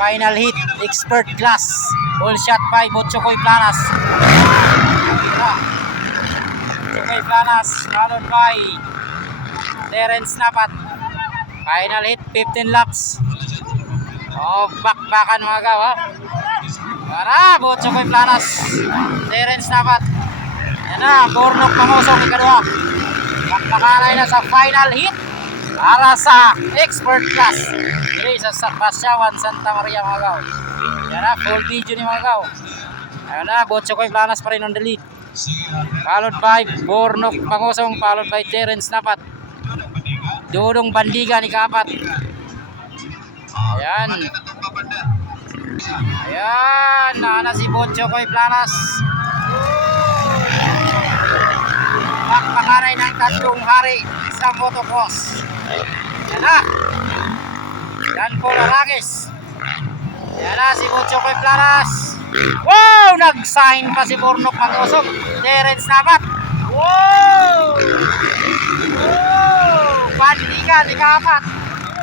final hit, expert class. All shot by Butchokoy Planas. Butchokoy Planas, followed by Terence Napat. Final hit, 15 laps. Oh, bakbakan mga gaw, ha. Para, Butchokoy Planas. Terence Napat. Yan na, Bornok Pangosong, ikaduha. Bakbakanay na sa final hit para sa expert class. Dili sa Pasyawan, Santa Maria mga gaw. Yan na, full video ni mga gaw. Ayan na, Butchokoy Planas pa rin on the lead. Followed by Bornok Pangosong, followed by Terence Napat. Dudong Bandigan ika-4. Ayan. Ayan, na si Butchokoy Planas. Pakpakaray ng tatlong hari sa motocross. Ayan na. Yan po Laragis. Ayan na si Butchokoy Planas. Wow! Nag-sign pa si Bornok Pangosong. Terence Napat. Wow! Wow! Bandigan ika-4.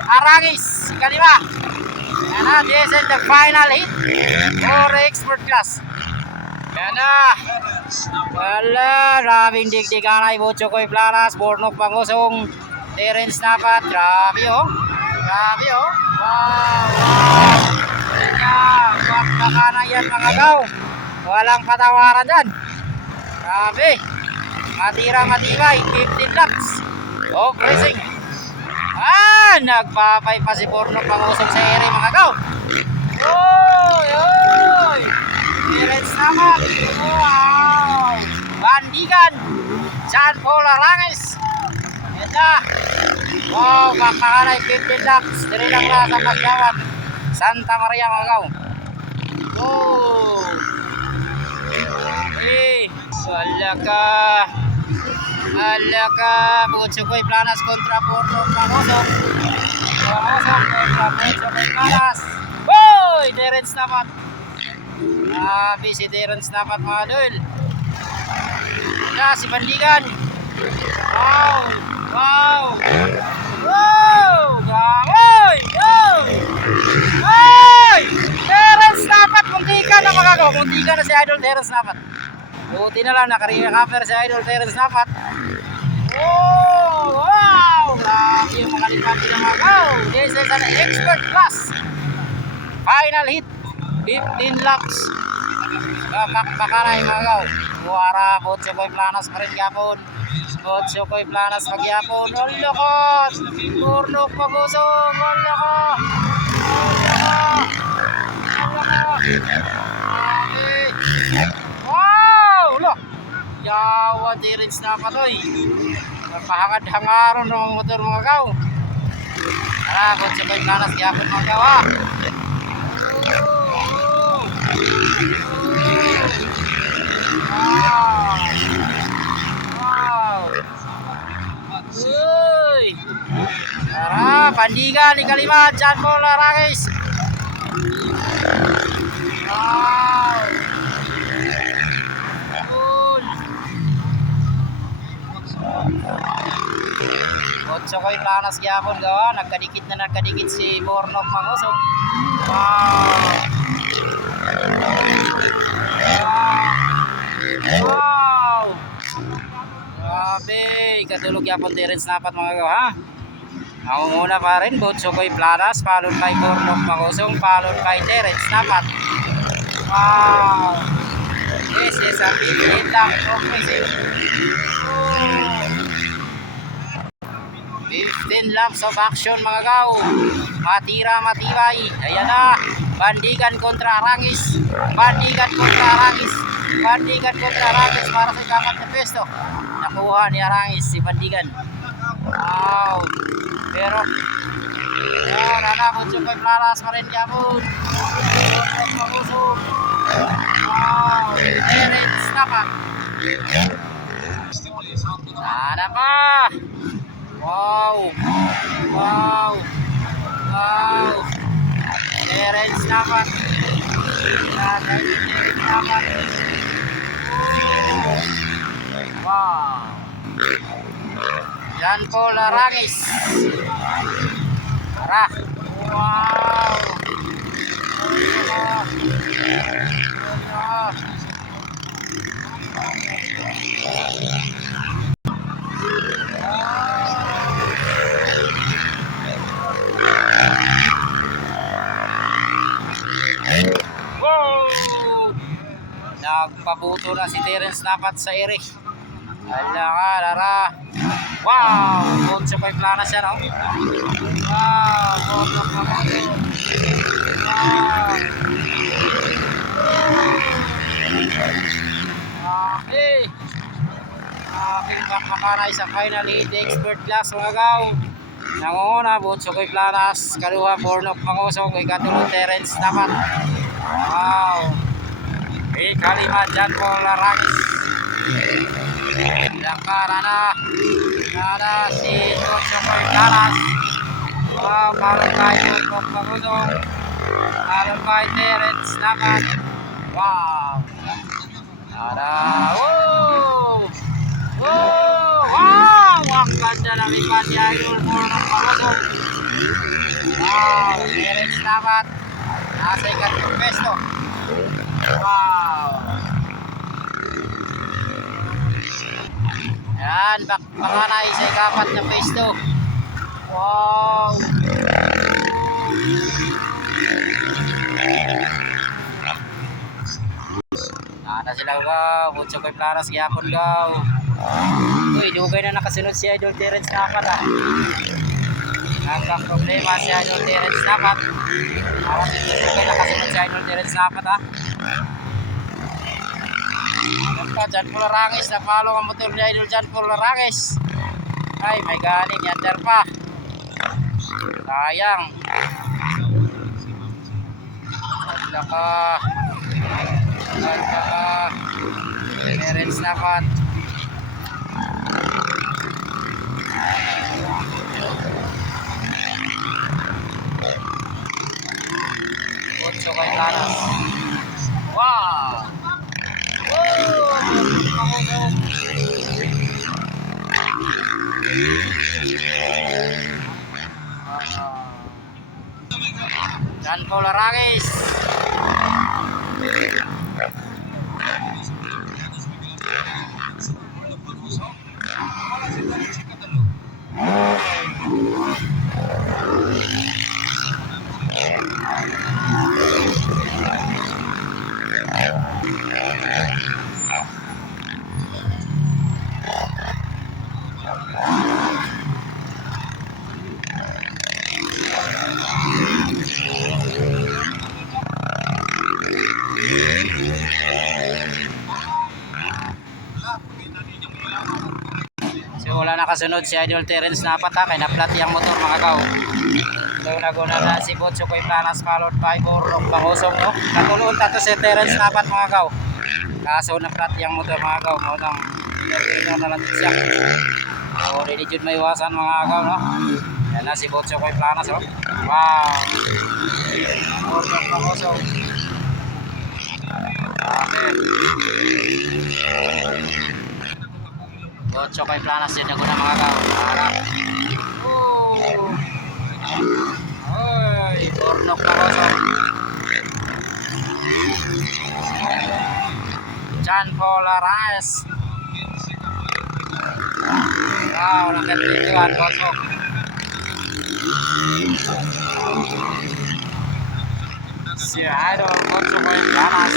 Arangis ika-5. Ayan na, this is the final hit for expert class. Ayan na. Wala, rabing digdigan ay Butchokoy Planas, Bornok Pangosong, Terence Napat. Grabe oh. Grabe oh. Wow, wow. Baka na yan mga gaw. Walang patawaran dyan. Grabe. Matira-matibay, 15 laps of racing. Nagpapay pa si Bornok Pangosong sa ere mga gaw. Oy, oy. Terence Napat. Wow. Bandigan. John Paul Arangis. Yan na. Wow, bakakanay 15 laps. Diri lang na sa Pasyawan, Santa Maria mga gaw. Oh. Okay. Wala ka. Butchokoy Planas kontra Bornok Pangosong. Pangosong kontra Butchokoy Planas. Hoy! Terence Napat. Grabe si Terence Napat mga dul. Si Bandigan. Wow! Wow! Wow! Gamoy! Hoy! Terence Napat, muntikan na magagawa. Muntikan na si Idol Terence Napat. Buti na lang, nakariya-cover si Idol Terence Napat. Oh! Wow! Grabe yung mga limpati na magagawa. This is an expert class. Final hit. 15 laps. Bakaray magagawa. Buwara, Butchokoy Planas pa rin yapon. Butchokoy Planas magyapon. Olo ko! Bornok Pangosong. Olo ko! Wow! Olo! Yawa, Terence Napat oy. Napahangad-hangaron ng motor mga gaw. Tara, Butchokoy Planas yapon mga gaw ha. Tara, Bandigan ika-5, John Paul Arangis. Wow. Cool. Butchokoy Planas gyapon gawa, nagkadikit si Bornok Pangosong. Wow. Wow. Grabe, katulog yapon Terence Napat mga gawa ha. Ang una pa rin, Butchokoy Planas, followed by Bornok Pangosong, followed by Terence Napat. Wow! This is a big lang of racing. 15 laps of action mga gaw. Matira-matibay. Ayan na. Bandigan kontra Arangis. Bandigan kontra Arangis. Bandigan kontra Arangis para sa ika-4 na pwesto. Nakuha ni Arangis si Bandigan. Wow! Pero yan, Butchokoy Planas pa rin yapon. Bornok Pangosong. Wow, Terence Napat. Sana pa. Wow. Wow. Wow. Terence Napat. Terence Napat. Wow. John Paul Arangis. Tara. Wow. Nagpabuto na si Terence Napat sa ere. Ala ka, lara. Wow! Bot sa may plana siya, no? Wow! Bot na pabuto. Wow! Okay. Aking makanay sa final hit expert class mga gaw. Nanguna, Butsukoy Planas, kaluha, Bornok Mangusong, ikatulong Terence Napat. Wow! Kalima dyan po Larangis. Nakara na si Butsukoy Planas. Wow! Kalong kay Bornok Mangusong. Kalong kay Terence Napat. Wow! Oh! Wow! Ang ganda ng ipan niya yung Bornok Mangusong. Wow! Terence Napat. Nasa ikatlong pesto. Wow! Yan, baka na isa ikapat na pesto. Wow! Nada sila gaw, Butsukoy Planas gyapon gaw. Uy, dugay na nakasunod si Idol Terence Napat ah. Nagkang problema si Idol Terence Napat. Dugay nakasunod si Idol Terence Napat ah. Jan Paul Larangis, napalo ang motor ni Idol Jan Paul Larangis. Ay, may galing, yander pa. Sayang. Nagka Terence Napat. Butsukoy Planas. Wow! Jan Paul Larangis. So wala nakasunod si Idol Terence Napat ha, kay naplat yung motor mga gaw. So naguna na si Butsukoy Planas followed by Bornok Mangusong no. Natulungan tato si Terence Napat mga gaw. Kaso naplat yung motor mga gaw, mo nang pinagino na lang siya. So hindi jud may iwasan mga gaw no. Yan na si Butsukoy Planas oh. Wow! Bornok Mangusong. Okay. Butsukoy Planas din ako na mga gaw. Harap. Ay, Bornok Mangusong. Jan Paul Larangis. Wow, nakatituan Butsukoy. Si Idol Butsukoy Planas.